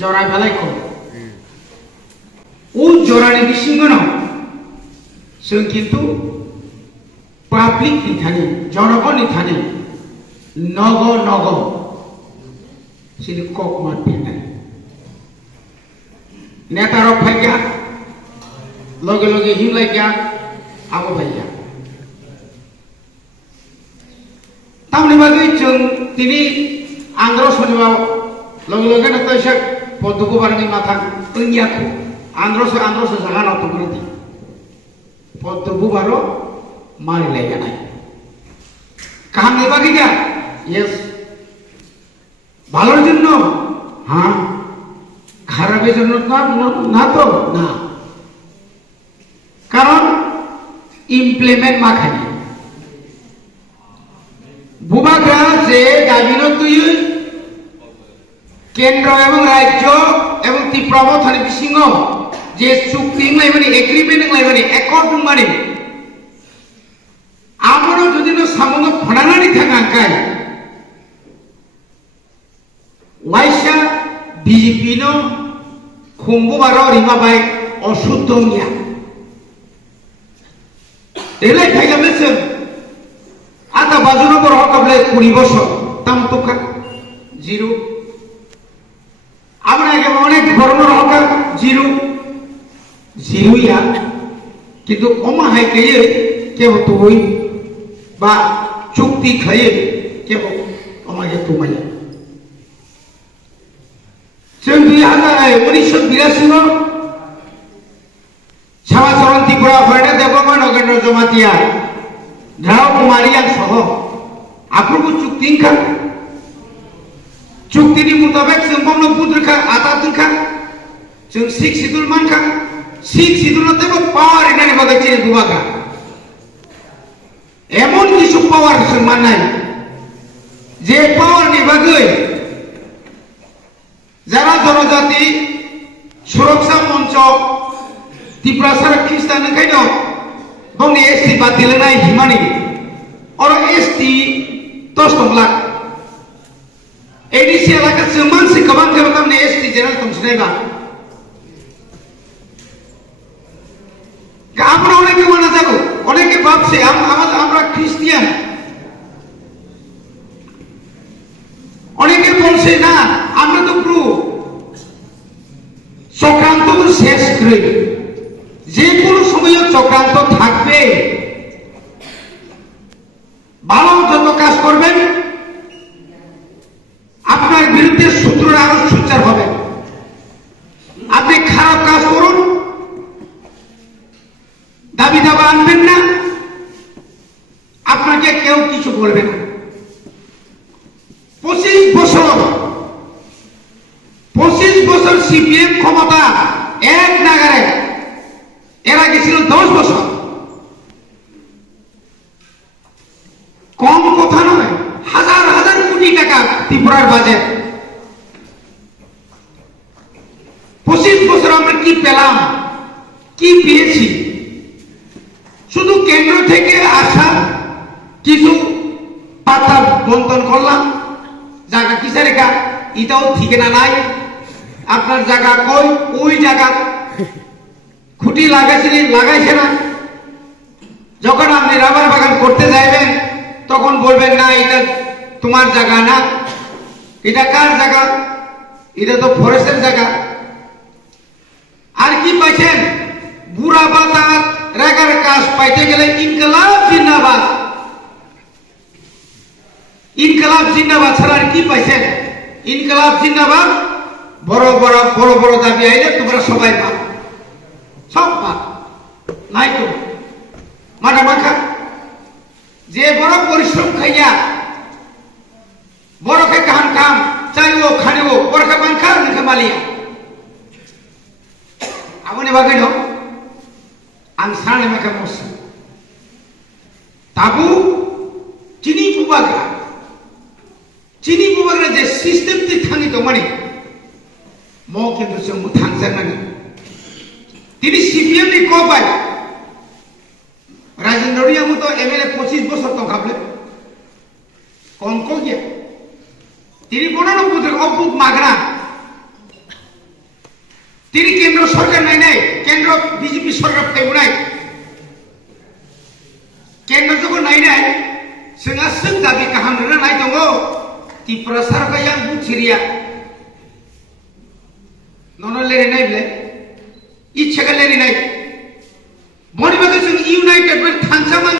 जरा बेलाय को उ जरानि बिसिङाव जों किन्तु पाब्लिक नि थानि जनगणनि थानि नग नग सिनि कक मात फेनाय नेतारक फायगा लगे लगे हिमलाय गया आबो फायगा तामनि बागै जों दिनै आंग्र सनिबाव लगे लगे नतैसा पद्दुको बारनि माथा ओंगियाखौ आंग्रस जागानाव तंग्रति पद्दुको बारो मारि लायगानाय काहामनि बागै गया यस ভালোর জন্য হ্যাঁ খারাপের জন্য না তো না কারণ ইমপ্লিমেন্ট মাখানি বুবাগ্রা যে দাবিনো তুই কেন্দ্র এবং রাজ্য এবং ত্রিপ্রবথানি বিসিङ যে চুক্তি লাইবানি এগ্রিমেন্ট লাইবানি একর্ড মানে আমরা যদি সামনে ফনানানি থাকাঙ্কাই वाइसा बीजेपी नो खुंबो बारो रिमा बाय असुद्धमिया एलाय फायगाबले जों आदा बाजुनो बर हकबले 20 বছর ताम तोखा जिरो আমরা আগে অনেক ধর্মের হকা জিরো জিরোইয়া কিন্তু ওমা হাই কেয়ে কেব তুই বা চুক্তি খায়ে কেব ওমাকে তুমাইয়া जों 1982 सावाचरण त्रिपुरा फरायना देवबर्मा नगेन्द्र जमातिया ध्राव कुमारिया सह आफोरखौ चुक्तिखा चुक्तिनि मुताबिक जों ब्रह्मपुत्रखा आतातखा जों 6 शिड्यूल मानखा 6 शिड्यूलतेबो पावर एनानि बागै चिनि बुबागा एमन किछु पावर जों माननाय जे पावरनि बागै যারা জনজাতি সুরক্ষা মঞ্চ ত্রিপুরা সারা খ্রিস্টান খাইন বংনি এসটি বাদ দিলে নাই হিমানি और एसटी 10 लाख एडीसी एलाका जों मानसि गोबां गोबां एसटी जेराल तमसिनायबा আমরা অনেকে মানা যাবো অনেকে ভাবছে আমরা খ্রিস্টান অনেকে বলছে না আমরা তো প্রু চক্রান্ত শেষ করে যে কোনো সময় চক্রান্ত থাকবে ভালো যত কাজ করবেন আপনার বিরুদ্ধে শত্রুরা আরো সোচ্চার হবে আপনি খারাপ কাজ করুন দাবি দাবা আনবেন না আপনাকে কেউ কিছু বলবে না 25 বছর সিপিএম ক্ষমতা এক নাগারে এর আগে ছিল 10 বছর কম কথা নয় হাজার হাজার কোটি টাকা ত্রিপুরার বাজেট 25 বছর আমরা কি পেলাম কি পেয়েছি শুধু কেন্দ্র থেকে আসা কিছু পাতা বন্টন করলাম জায়গা কিসে রেখা এটাও ঠিকানা নাই আপনার জায়গা কই ওই জায়গা খুঁটি লাগাইছে না যখন আপনি রাবার বাগান করতে যাবেন তখন বলবেন না এটা তোমার জায়গা না এটা কার জায়গা এটা তো ফরেস্টের জায়গা আর কি পাইছেন বুড়া বাতা রেগার কাজ পাইতে গেলে ইনকলাব জিন্দাবাদ ইনকলাব জিন্দাবাদ ছাড়া আর কি পাইছেন ইনকলাব জিন্দাবাদ বড় বড় দাবি আইলে তোমরা সবাই পাও সব পাও নাই তো মাথা মাখা যে বড় পরিশ্রম খাইয়া বড় খাই কাহান কাম চাইব খানিব বড় খা পাঙ্খা নিখা মালিয়া আপনি বাকি ন आं साने मेका मसा ताबु चिनी बुबाग्रा जे सिस्टेम ति थांनि दं माने म किन्तु जों थांजानांगोन তিনি সিপিএম नि कबाय राजेंद्र रियामु तो एमएलए 25 বছর তো খাবলে কোন কো গিয়া তিনি 15 বছর অপুক মাগরা তিনি কেন্দ্র সরকার নাই কেন্দ্র বিজেপি সরকার ফাইবনাय केंद्र जो नाई दाबी गाहाम नाई दङ त्रिपुरा सरकार yang बुथिरिया ननो लेरिनाय ब्ले इच्छा लेरिनाय बनिबादो जों इउनाइटेड थांसामा